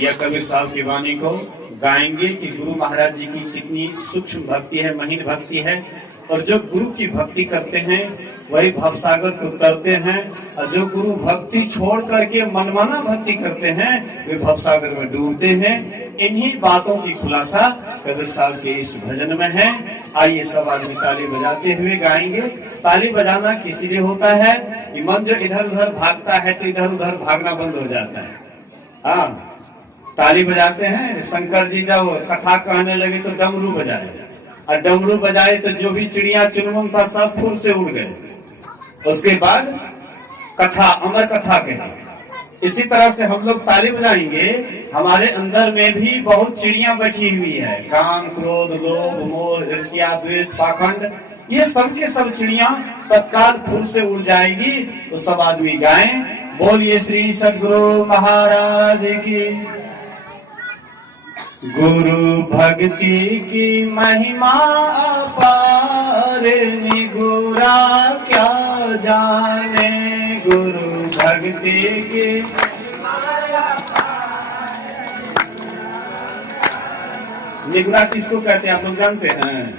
या कबीर साहब की वाणी को गाएंगे कि गुरु महाराज जी की कितनी सूक्ष्म भक्ति है, महीन भक्ति है। और जो गुरु की भक्ति करते हैं वही भवसागर को तरते हैं, और जो गुरु भक्ति छोड़ करके मनमाना भक्ति करते हैं वे भवसागर में डूबते हैं। इन्हीं बातों की खुलासा कबीर साहब के इस भजन में है। आइए सब आदमी ताली बजाते हुए गाएंगे। ताली बजाना किस लिए होता है कि मन जो इधर उधर भागता है तो इधर उधर भागना बंद हो जाता है। हाँ, ताली बजाते हैं। शंकर जी जब कथा कहने लगे तो डमरू बजाए, और डमरू बजाए तो जो भी चिड़िया चुनमुन था सब फूल से उड़ गए। उसके बाद कथा, अमर कथा कही। इसी तरह से हम लोग ताली बजाएंगे, हमारे अंदर में भी बहुत चिड़िया बैठी हुई है। काम, क्रोध, लोभ, मोह, ईर्ष्या, द्वेष, पाखंड, ये सब के सब चिड़िया तत्काल फूल से उड़ जाएगी। तो सब आदमी गाएं, बोलिए श्री सद्गुरु महाराज की। गुरु भक्ति की महिमा अपार, निगुरा क्या जाने। गुरु भक्ति की निगुरा किसको कहते हैं आप लोग जानते हैं?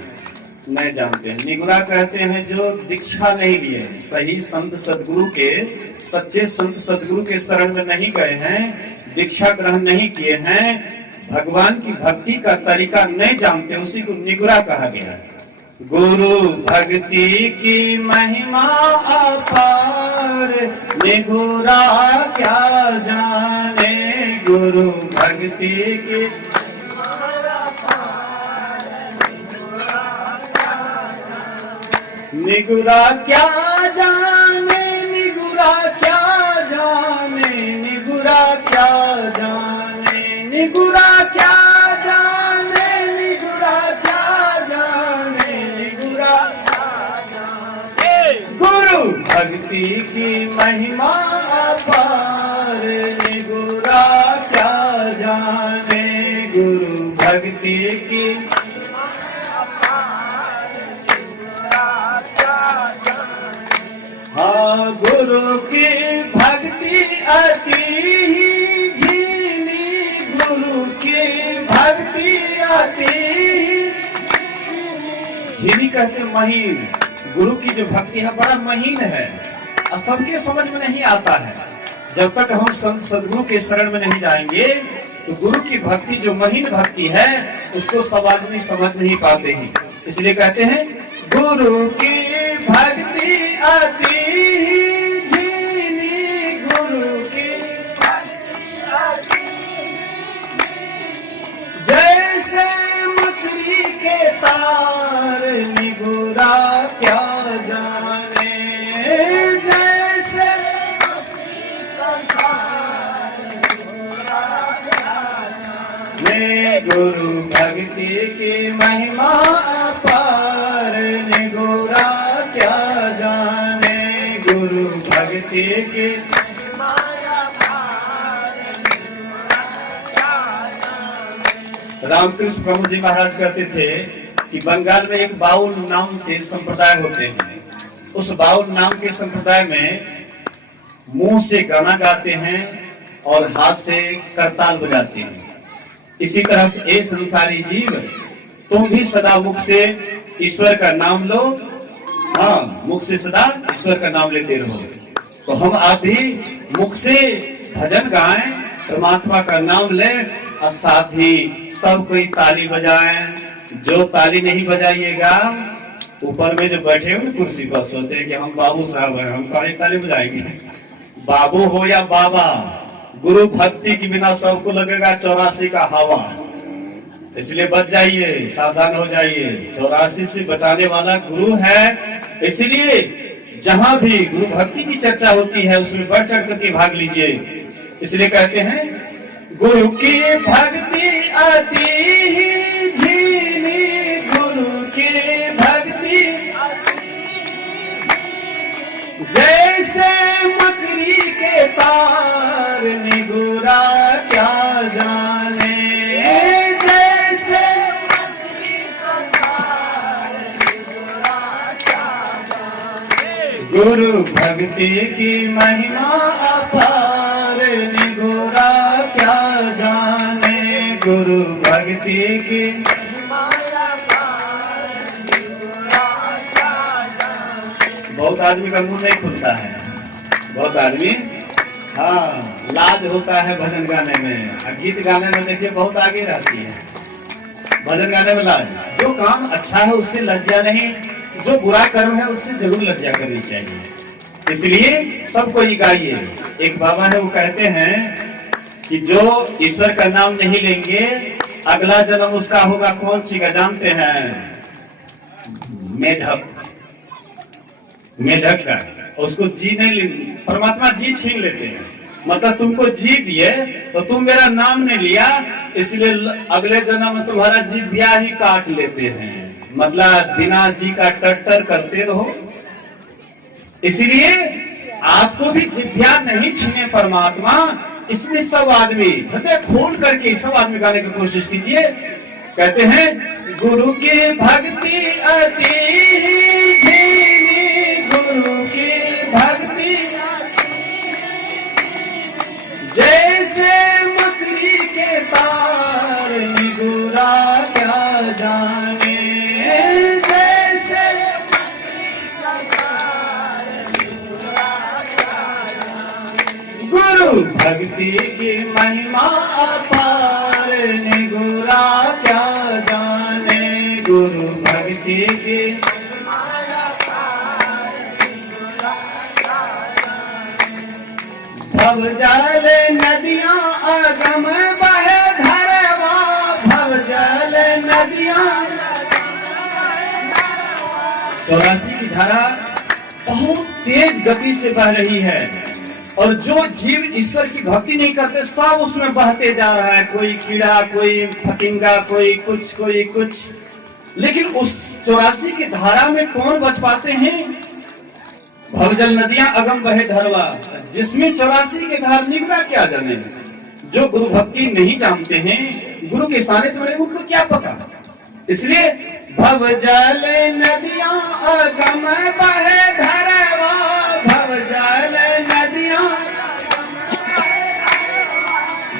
नहीं जानते हैं। निगुरा कहते हैं जो दीक्षा नहीं लिए, सही संत सदगुरु के, सच्चे संत सदगुरु के शरण में नहीं गए हैं, दीक्षा ग्रहण नहीं किए हैं, भगवान की भक्ति का तरीका नहीं जानते, उसी को निगुरा कहा गया है। गुरु भक्ति की महिमा अपार, निगुरा क्या जाने। गुरु भक्ति की निगुरा क्या जाने, निगुरा क्या जाने, निगुरा क्या जाने, निगुरा क्या जाने, निगुरा क्या जाने, निगुरा क्या जाने। गुरु भक्ति की महिमा अपार, निगुरा क्या जाने। गुरु भक्ति की हाँ, गुरु की भक्ति अति ही झीनी, गुरु की भक्ति अति झीनी कहते महीन। गुरु की जो भक्ति है बड़ा महीन है और सबके समझ में नहीं आता है। जब तक हम संत सदगुरु के शरण में नहीं जाएंगे तो गुरु की भक्ति जो महीन भक्ति है उसको सब आदमी समझ नहीं पाते हैं। इसलिए कहते हैं गुरु की भक्ति अति झीनी, गुरु की जैसे मकड़ी के तार, निगुरा क्या जाने। जैसे गुरु भक्ति की महिमा अपार, निगुरा क्या जाने। गुरु भक्ति की रामकृष्ण प्रभु जी महाराज कहते थे कि बंगाल में एक बाउल नाम के संप्रदाय होते हैं। उस बाउल नाम के संप्रदाय में मुंह से गाना गाते हैं और हाथ से करताल बजाते हैं। इसी तरह से ए संसारी जीव, तुम भी सदा मुख से ईश्वर का नाम लो। हाँ, मुख से सदा ईश्वर का नाम लेते रहो। तो हम आप भी मुख से भजन गाएं, परमात्मा का नाम लें और साथ ही सब कोई ताली बजाएं। जो ताली नहीं बजाइएगा, ऊपर में जो बैठे हुए कुर्सी पर सोचते हैं कि हम बाबू साहब हैं, हम कहीं ताली बजाएंगे। बाबू हो या बाबा, गुरु भक्ति के बिना सबको लगेगा 84 का हवा। इसलिए बच जाइए, सावधान हो जाइए। 84 से बचाने वाला गुरु है। इसलिए जहां भी गुरु भक्ति की चर्चा होती है उसमें बढ़ चढ़ करके भाग लीजिए। इसलिए कहते हैं गुरु की भक्ति अति ही झीनी, गुरु की भक्ति जैसे मकड़ी के तार, निगुरा क्या जाने। जैसे गुरु भक्ति की महिमा अपार, निगुरा क्या जाने। गुरु भक्ति की बहुत आदमी का मुंह नहीं खुलता है, बहुत आदमी हाँ लाज होता है भजन गाने में, गीत गाने में देखिए बहुत आगे रहती है, भजन गाने में लाज। जो काम अच्छा है उससे लज्जा नहीं, जो बुरा कर्म है उससे जरूर लज्जा करनी चाहिए। इसलिए सबको ये गाइए। एक बाबा है वो कहते हैं कि जो ईश्वर का नाम नहीं लेंगे अगला जन्म उसका होगा कौन सी का जानते हैं? मेढक, मेढक का। उसको जी नहीं, परमात्मा जी छीन लेते हैं, मतलब तुमको जी दिए तो तुम मेरा नाम नहीं लिया, इसलिए अगले जन्म में तुम्हारा जिभ्या ही काट लेते हैं, मतलब बिना जी का टट्टर करते रहो। इसलिए आपको भी जिभ्या नहीं छीने परमात्मा, इसलिए सब आदमी हृदय खोल करके सब आदमी गाने की कोशिश कीजिए। कहते हैं गुरु की भक्ति अति धीमी, गुरु की भक्ति जैसे मकड़ी के तार, निगुरा क्या जाने जैसे गुरु भक्ति की महिमा अपार, निगुरा क्या जाने गुरु भक्ति की। भव जल नदियां अगम बहे धरवा, भव जल नदियां। 84 की धारा बहुत तेज गति से बह रही है और जो जीव ईश्वर की भक्ति नहीं करते सब उसमें बहते जा रहा है, कोई कीड़ा, कोई फतिंगा, कोई कुछ। लेकिन उस 84 की धारा में कौन बच पाते हैं? भवजल नदियां अगम बहे धरवा, जिसमें 84 के धार निगरा क्या जाने। जो गुरु भक्ति नहीं जानते हैं, गुरु के सानिध्य में उनको क्या पता। इसलिए भवजल नदियां अगम बहे धरवा, भवजल नदियां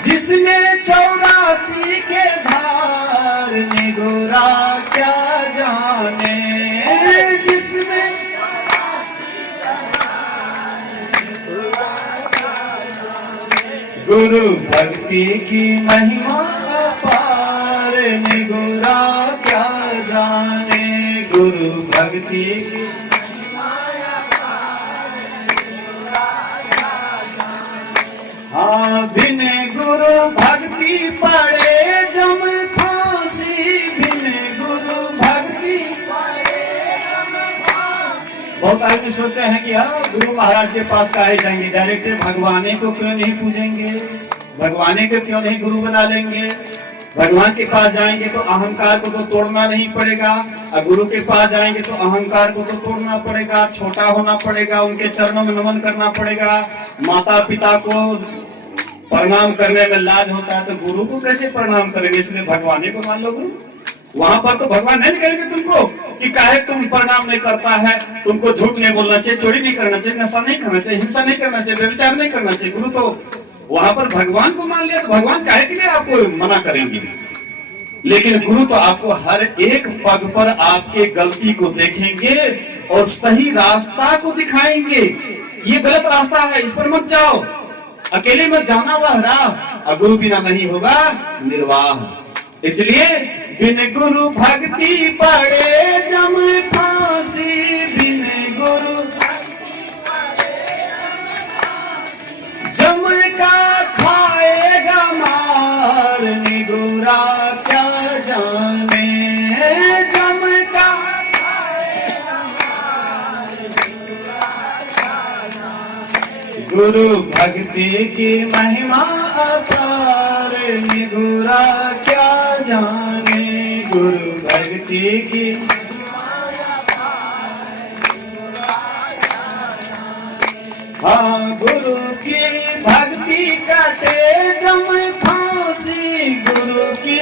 जिसमें 84 के धार, निगुरा क्या जाने जिसमें। गुरु भक्ति की महिमा अपार, निगुरा क्या जाने गुरु भक्ति की। हाँ बिन गुरु भक्ति पड़े जम फांसी, बिन गुरु भक्ति। बहुत आदमी सोचते हैं कि हाँ गुरु महाराज के पास काहे जाएंगे, डायरेक्ट भगवाने को क्यों नहीं पूजेंगे, भगवाने को क्यों नहीं गुरु बना लेंगे। भगवान के पास जाएंगे तो अहंकार को तो तोड़ना नहीं पड़ेगा, और गुरु के पास जाएंगे तो अहंकार को तो तोड़ना पड़ेगा, छोटा होना पड़ेगा, उनके चरणों में नमन करना पड़ेगा। माता पिता को प्रणाम करने में लाज होता है तो गुरु को कैसे प्रणाम करेंगे, इसलिए भगवान को मान लो गुरु। वहां पर तो भगवान नहीं कहेंगे तुमको कि काहे तुम प्रणाम नहीं करता है, तुमको झूठ नहीं बोलना चाहिए, चोरी नहीं करना चाहिए, नशा नहीं करना चाहिए, हिंसा नहीं करना चाहिए, व्यभिचार नहीं करना चाहिए। गुरु तो वहां पर भगवान को मान लिया तो भगवान काहे के लिए आपको मना करेंगे। लेकिन गुरु तो आपको हर एक पग पर आपके गलती को देखेंगे और सही रास्ता को दिखाएंगे। ये गलत रास्ता है, इस पर मत जाओ, अकेले मत जाना वह राह, और गुरु बिना नहीं होगा निर्वाह। इसलिए बिन गुरु भक्ति पड़े जम फांसी, बिन गुरु जम का खाएगा मार, निगुरा क्या जाने जम का। गुरु भक्ति की महिमा अपार, निगुरा क्या जाने गुरु भक्ति की। हाँ गुरु की भक्ति कटे जम फांसी, गुरु की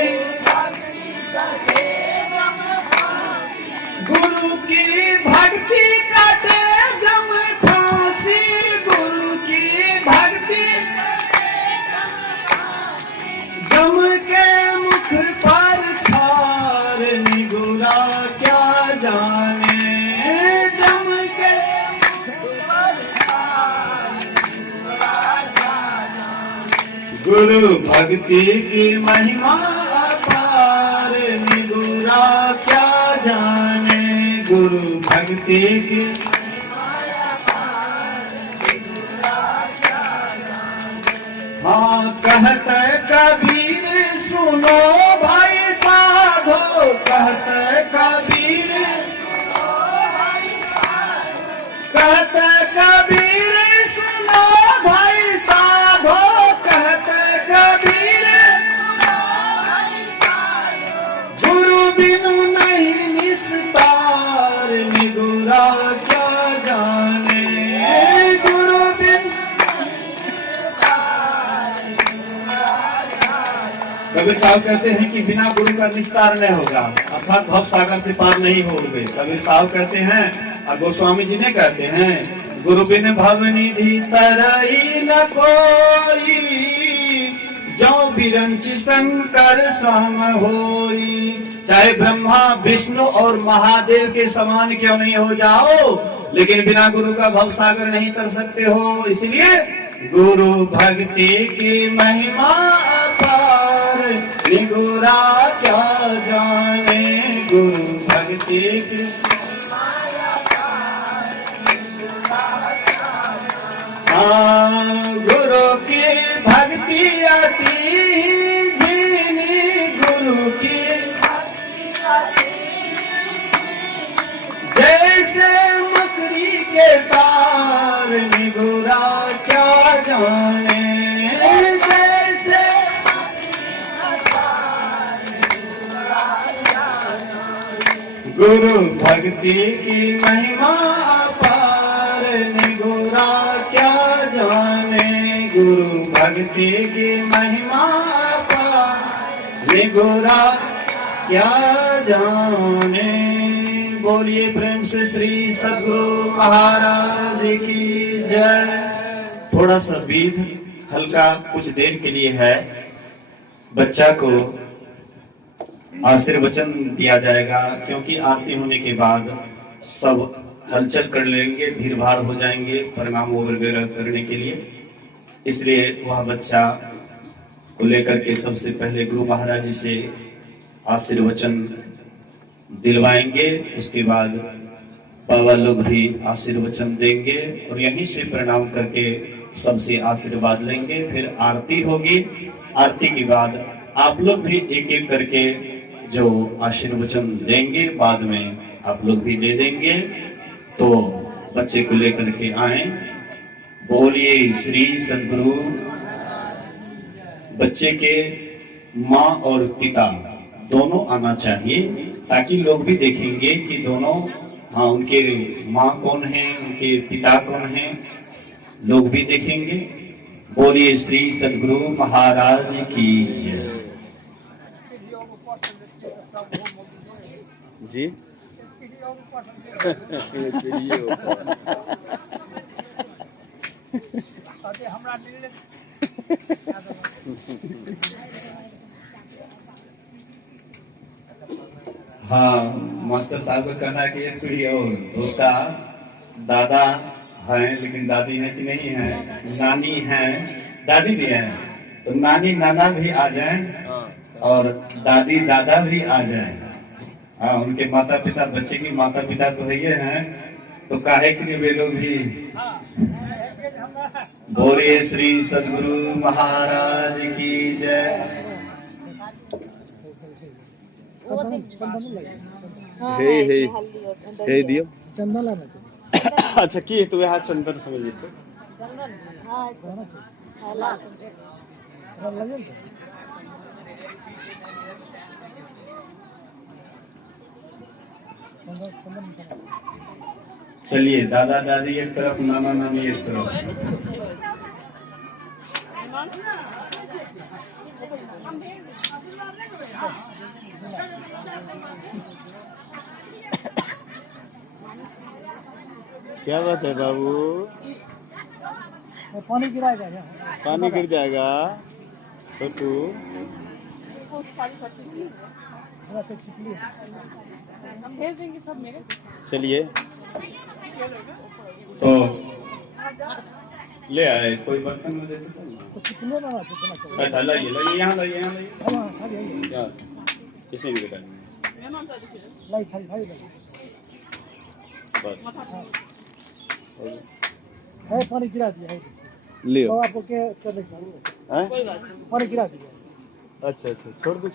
गुरु की भक्ति कटे जम फांसी, गुरु की भक्ति जम के भक्ति की महिमा अपार, निगुरा क्या जाने गुरु भक्ति की। हाँ कहते कबीर सुनो भाई साधो, कहते कबीर, कहते कबीर सुनो भाई साधो, कहते कबीर गुरु बिनु नहीं निस्तार, निगुरा क्या जाने गुरु बिनु। कबीर साहब कहते हैं कि बिना गुरु का निस्तार नहीं होगा, अर्थात भव सागर से पार नहीं होगे। कबीर साहब कहते हैं और गोस्वामी जी ने कहते हैं, गुरु बिन भव निधि तरई न कोई, जो बिरंची शंकर सम होई। चाहे ब्रह्मा विष्णु और महादेव के समान क्यों नहीं हो जाओ, लेकिन बिना गुरु का भव सागर नहीं तर सकते हो। इसलिए गुरु भक्ति की महिमा अपार, निगुरा क्या जाने गुरु भक्ति की। हाँ गुरु की भक्ति अति जीनी, गुरु की जैसे मकड़ी के तार, निगुरा क्या जाने जैसे। गुरु भक्ति की महिमा अपार, निगुरा क्या जाने गुरु भक्ति की महिमा अपार, निगुरा क्या जाने। बोलिए प्रेम से श्री सद्गुरु महाराज की जय। थोड़ा सा विध हल्का कुछ देर के लिए है, बच्चा को आशीर्वचन दिया जाएगा, क्योंकि आरती होने के बाद सब हलचल कर लेंगे, भीड़ भाड़ हो जाएंगे प्रणाम वगैरह करने के लिए। इसलिए वह बच्चा को लेकर के सबसे पहले गुरु महाराज जी से आशीर्वचन दिलवाएंगे, उसके बाद बाबा लोग भी आशीर्वचन देंगे और यहीं से प्रणाम करके सबसे आशीर्वाद लेंगे। फिर आरती होगी, आरती के बाद आप लोग भी एक एक करके जो आशीर्वचन देंगे बाद में आप लोग भी दे देंगे। तो बच्चे को लेकर के आए, बोलिए श्री सद्गुरु। बच्चे के माँ और पिता दोनों आना चाहिए, ताकि लोग भी देखेंगे कि दोनों, हाँ उनके माँ कौन है, उनके पिता कौन है, लोग भी देखेंगे। बोलिए श्री सद्गुरु महाराज की जय। जी हाँ मास्टर साहब का कहना है कि एक पीढ़ी और, तो उसका दादा है लेकिन दादी है कि नहीं है, नानी है, दादी भी है, तो नानी नाना भी आ जाएं और दादी दादा भी आ जाएं। हाँ उनके माता पिता, बच्चे की माता पिता तो है ये हैं, तो काहे के लिए वे लोग भी। बोलिए श्री सद्गुरु महाराज की जय। हे हे हे दियो चंदन अच्छा की तू यहाँ चंदन समझ लेते चलिए दादा दादी एक तरफ, नाना नानी एक तरफ। क्या बात है बाबू, पानी गिराएगा, पानी गिर जाएगा छोटू। चलिए तो ले आए कोई बर्तन में देते तो ना। अच्छा लाइए लाइए यहाँ लाइए क्या इसी में डालिए बस पानी गिरा दिया है लियो तो आपको क्या करने का हैं? पानी गिरा दिया अच्छा अच्छा छोड़ दो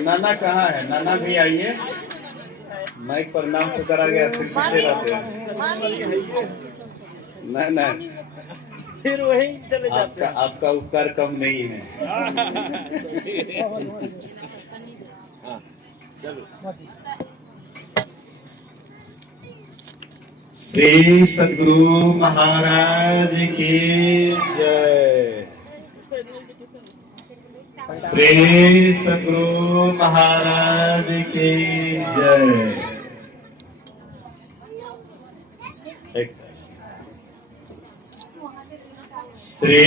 नाना कहाँ है? नाना भी आइए। माइक पर नाम तो करा गया फिर पीछे रहते हैं। नहीं फिर वही चले जाते आपका उपकार कम नहीं है। श्री सद्गुरु महाराज की जय। श्री सद्गुरु महाराज की जय। एक श्री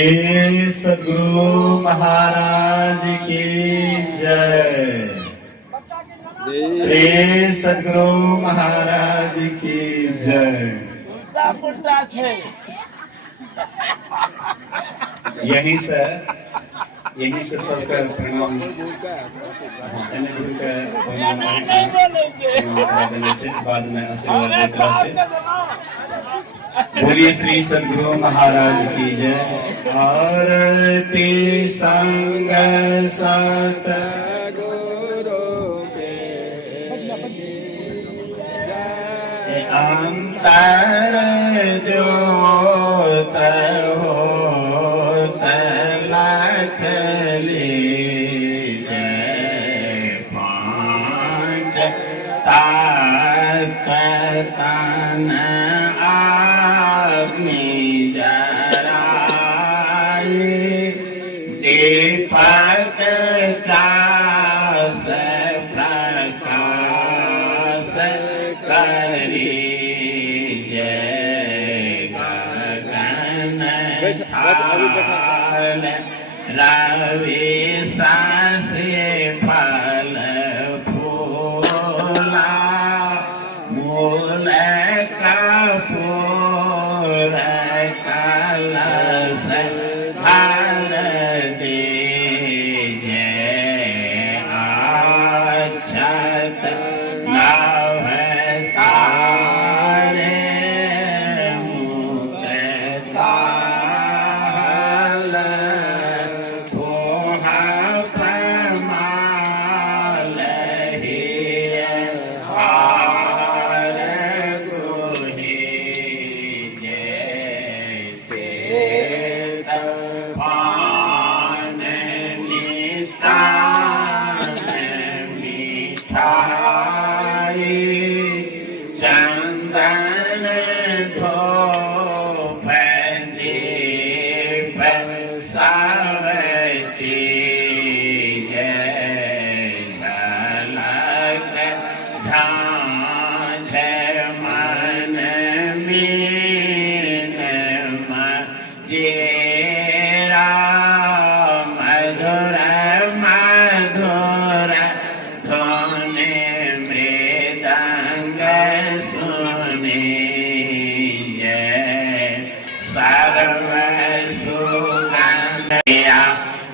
सद्गुरु महाराज की जय। श्री सद्गुरु महाराज की जय। यहीं से सबका प्रणाम देने से बाद में आशीर्वाद देते रहते। बोलिए श्री सद्गुरु महाराज की जय। आरती संग सत अंतर ज्योत होत लख लीजय। पांच तत्व तन अग्नि जराई। दीपक चास प्रकाश करी। रवि सासे फल फूला। मूल कपूर कलश धर दीजिए। अक्षत नव तारे चंदन धूप दीप सब चीजें झलक झांझ मन मीन मजेरा। मधुर मधुर धुनि मृदंग सुनिए। सर्व सुगंधिया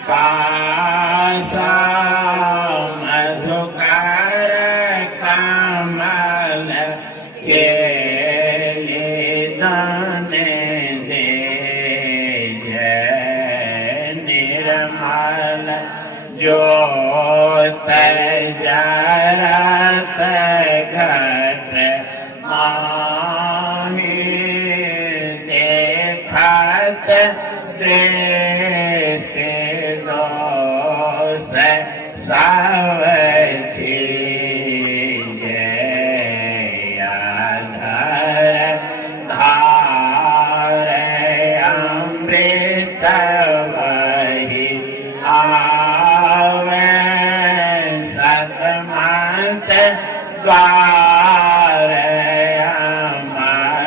कासा मधुकर कमल के निधन दे। निर्मल ज्योत जरत घट माही। देखत दृष्टि दोष सब चीजें। अधर धार अमृत वही आवे। सतमत द्वार अमर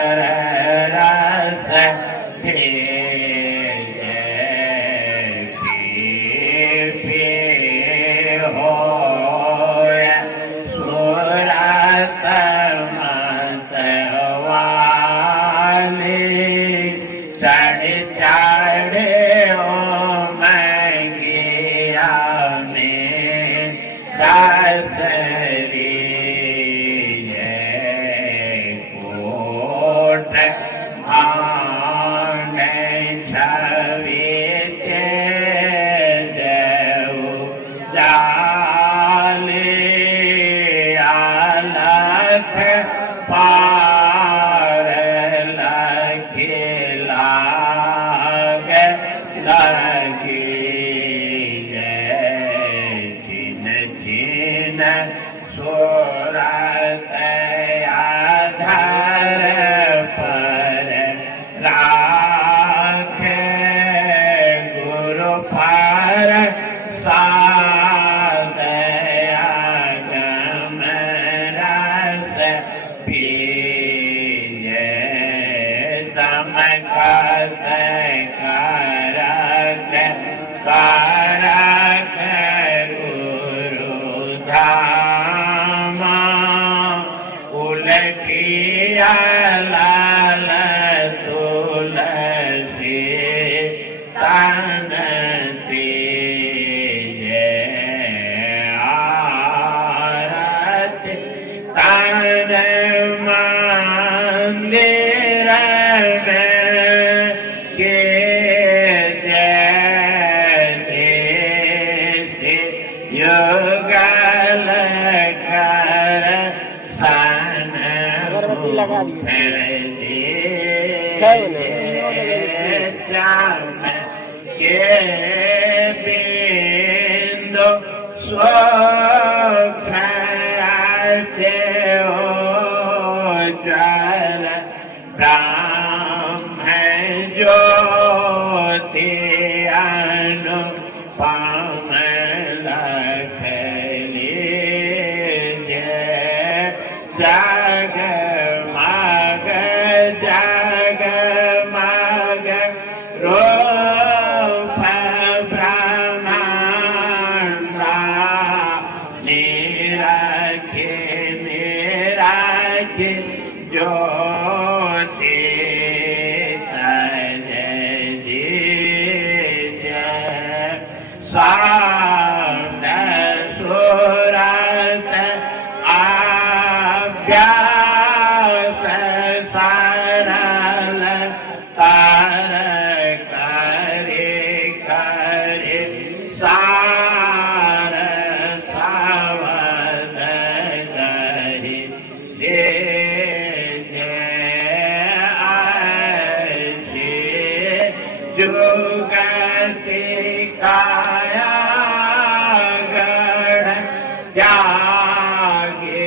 की जय छिन छिन सोरत आधार पर राखे गुरु पर सादया गम रस पीए दमकत कारक गुरु धामा उलकिया लाल तुलसी तन तीजे आरती तन मंदिर में के युगल कर सन अगरबत्ती लगा दी चाम के बिंदु स्वख्याते हो जल ब्रह्म ज्योति अनुपम जगमग जगमग रूप ब्रह्मांड निरखे निरखे ज्योति तज दीज साध सुरत व्यास सरल कर करे करे सार सवद गहि दे ऐसे जुगति काया गढ़ जागे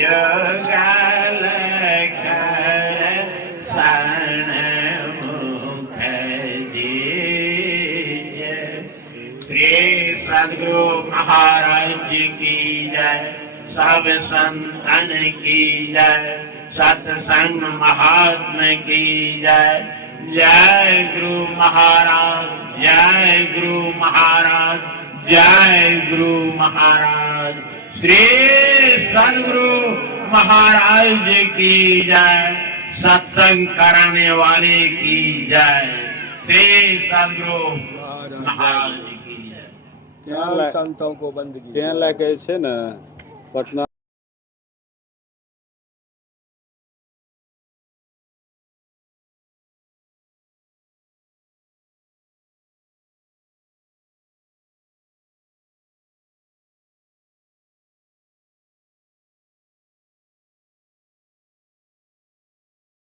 युगल कर सन मुखर्जी श्री सद्गुरु महाराज जी की जय, सब संतन की जय, सत्संग महात्मा की जय। जय गुरु महाराज, जय गुरु महाराज, जय गुरु महाराज। श्री सद्गुरु महाराज जी की जय, सत्संग कराने वाले की जय। श्री सद्गुरु महाराज जी की जय। संतों को बंद किया। ત્યાં લાગે છે ને પટના